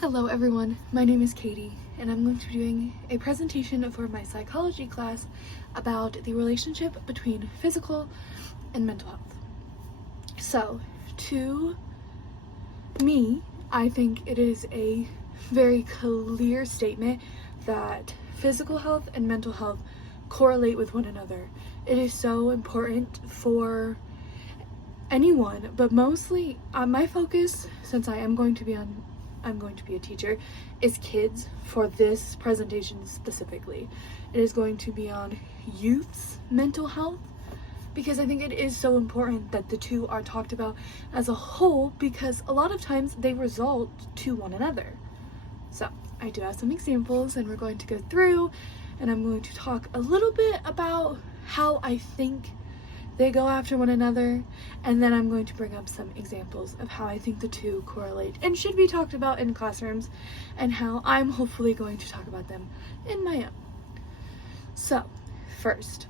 Hello everyone, my name is Katie and I'm going to be doing a presentation for my psychology class about the relationship between physical and mental health. So, to me, I think it is a very clear statement that physical health and mental health correlate with one another. It is so important for anyone, but mostly my focus, since I'm going to be a teacher, is kids for this presentation specifically. It is going to be on youth's mental health because I think it is so important that the two are talked about as a whole because a lot of times they result to one another. So I do have some examples and we're going to go through and I'm going to talk a little bit about how I think they go after one another, and then I'm going to bring up some examples of how I think the two correlate and should be talked about in classrooms, and how I'm hopefully going to talk about them in my own. So, first,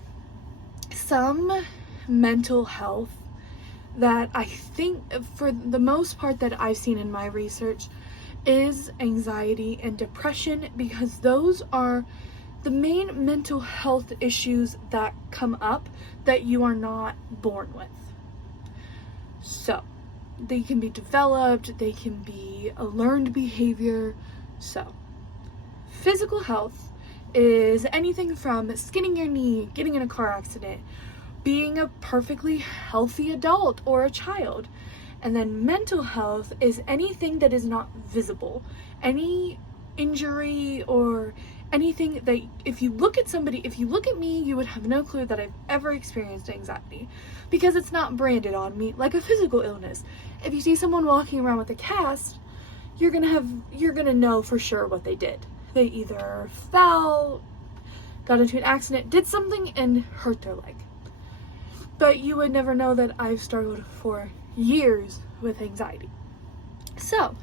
some mental health that I think, for the most part that I've seen in my research, is anxiety and depression, because those are the main mental health issues that come up that you are not born with. So, they can be developed, they can be a learned behavior. So, physical health is anything from skinning your knee, getting in a car accident, being a perfectly healthy adult or a child. And then mental health is anything that is not visible. Any injury or anything that if you look at me, you would have no clue that I've ever experienced anxiety because it's not branded on me like a physical illness. If you see someone walking around with a cast, you're gonna know for sure what they did. They either fell, got into an accident, did something and hurt their leg. But you would never know that I've struggled for years with anxiety. So,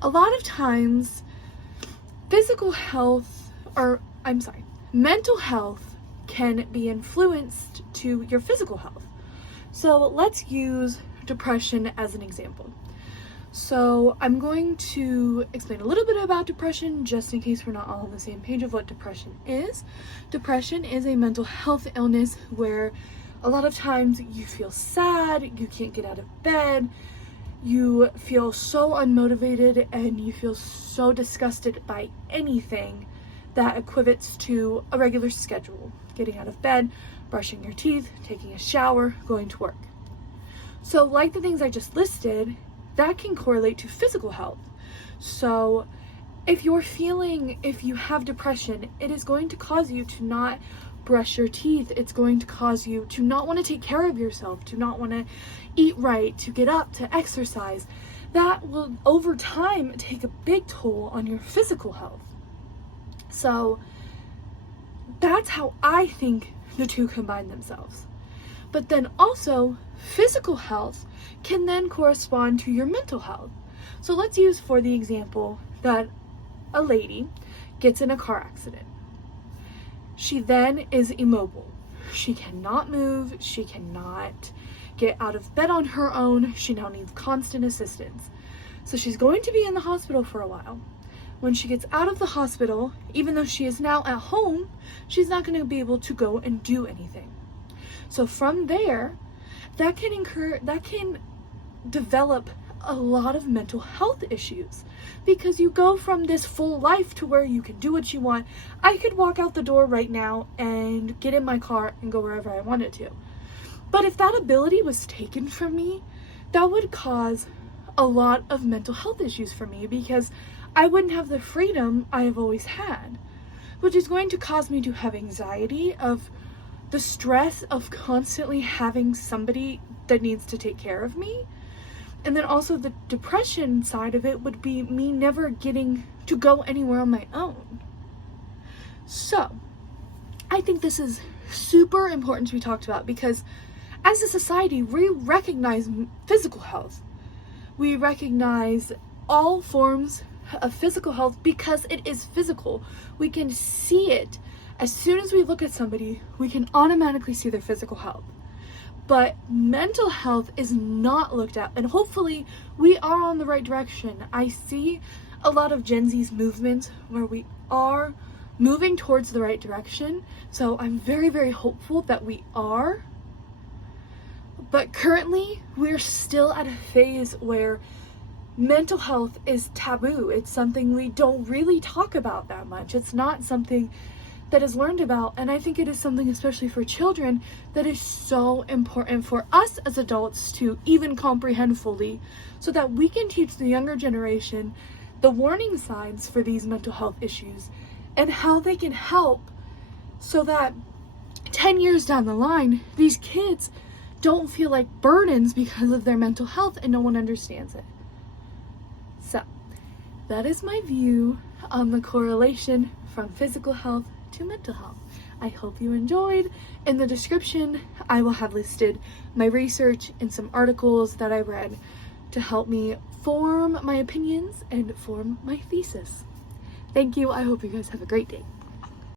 a lot of times mental health can be influenced to your physical health. So let's use depression as an example. So I'm going to explain a little bit about depression just in case we're not all on the same page of what depression is. Depression is a mental health illness where a lot of times you feel sad, you can't get out of bed, you feel so unmotivated and you feel so disgusted by anything that equates to a regular schedule. Getting out of bed, brushing your teeth, taking a shower, going to work. So like the things I just listed, that can correlate to physical health. So if you have depression, it is going to cause you to not brush your teeth. It's going to cause you to not want to take care of yourself, to not want to eat right, to get up, to exercise. That will over time take a big toll on your physical health. So that's how I think the two combine themselves. But then also physical health can then correspond to your mental health. So let's use for the example that a lady gets in a car accident. She then is immobile. She cannot move. She cannot get out of bed on her own. She now needs constant assistance. So she's going to be in the hospital for a while. When she gets out of the hospital, even though she is now at home, she's not going to be able to go and do anything. So from there, that can develop a lot of mental health issues because you go from this full life to where you can do what you want. I could walk out the door right now and get in my car and go wherever I wanted to. But if that ability was taken from me, that would cause a lot of mental health issues for me because I wouldn't have the freedom I have always had, which is going to cause me to have anxiety of the stress of constantly having somebody that needs to take care of me. And then also the depression side of it would be me never getting to go anywhere on my own. So, I think this is super important to be talked about because as a society, we recognize physical health. We recognize all forms of physical health because it is physical. We can see it. As soon as we look at somebody, we can automatically see their physical health. But mental health is not looked at, and hopefully we are on the right direction. I see a lot of Gen Z's movements where we are moving towards the right direction. So I'm very, very hopeful that we are. But currently, we're still at a phase where mental health is taboo. It's something we don't really talk about that much. It's not something that is learned about, and I think it is something, especially for children, that is so important for us as adults to even comprehend fully, so that we can teach the younger generation the warning signs for these mental health issues and how they can help, so that 10 years down the line, these kids don't feel like burdens because of their mental health and no one understands it. So, that is my view on the correlation from physical health to mental health. I hope you enjoyed. In the description, I will have listed my research and some articles that I read to help me form my opinions and form my thesis. Thank you. I hope you guys have a great day.